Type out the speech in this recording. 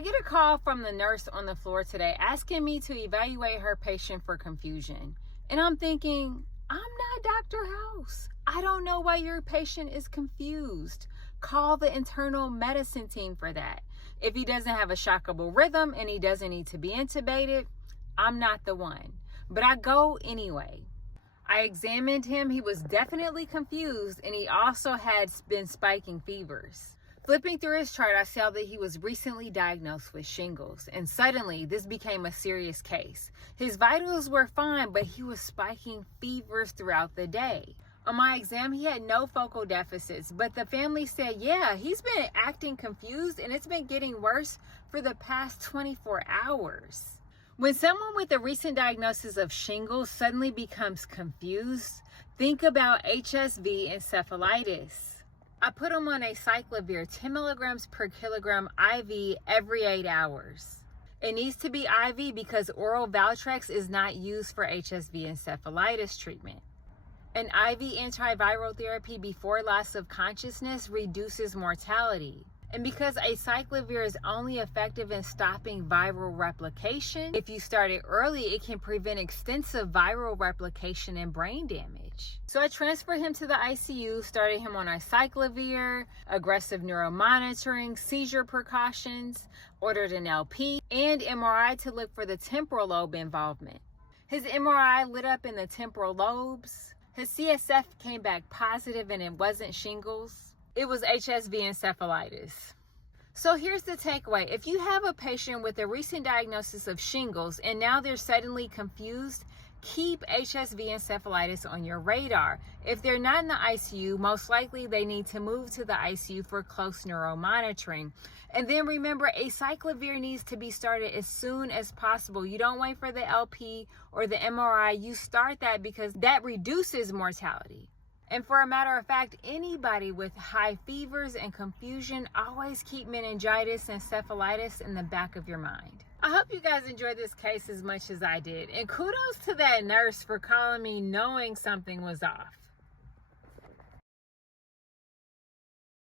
I get a call from the nurse on the floor today asking me to evaluate her patient for confusion. And I'm thinking, I'm not Dr. House. I don't know why your patient is confused. Call the internal medicine team for that. If he doesn't have a shockable rhythm and he doesn't need to be intubated, I'm not the one. But I go anyway. I examined him. He was definitely confused, and he also had been spiking fevers. Flipping through his chart, I saw that he was recently diagnosed with shingles, and suddenly this became a serious case. His vitals were fine, but he was spiking fevers throughout the day. On my exam, he had no focal deficits, but the family said, yeah, he's been acting confused, and it's been getting worse for the past 24 hours. When someone with a recent diagnosis of shingles suddenly becomes confused, think about HSV encephalitis. I put him on a cyclovir 10 milligrams per kilogram IV every 8 hours. It needs to be IV because oral Valtrex is not used for HSV encephalitis treatment. An IV antiviral therapy before loss of consciousness reduces mortality. And because acyclovir is only effective in stopping viral replication, if you start it early, it can prevent extensive viral replication and brain damage. So I transferred him to the ICU, started him on acyclovir, aggressive neuromonitoring, seizure precautions, ordered an LP, and MRI to look for the temporal lobe involvement. His MRI lit up in the temporal lobes. His CSF came back positive and it wasn't shingles. It was HSV encephalitis. So here's the takeaway. If you have a patient with a recent diagnosis of shingles and now they're suddenly confused, keep HSV encephalitis on your radar. If they're not in the ICU, most likely they need to move to the ICU for close neuromonitoring. And then remember, acyclovir needs to be started as soon as possible. You don't wait for the LP or the MRI. You start that because that reduces mortality. And for a matter of fact, anybody with high fevers and confusion, always keep meningitis and encephalitis in the back of your mind. I hope you guys enjoyed this case as much as I did. And kudos to that nurse for calling me knowing something was off.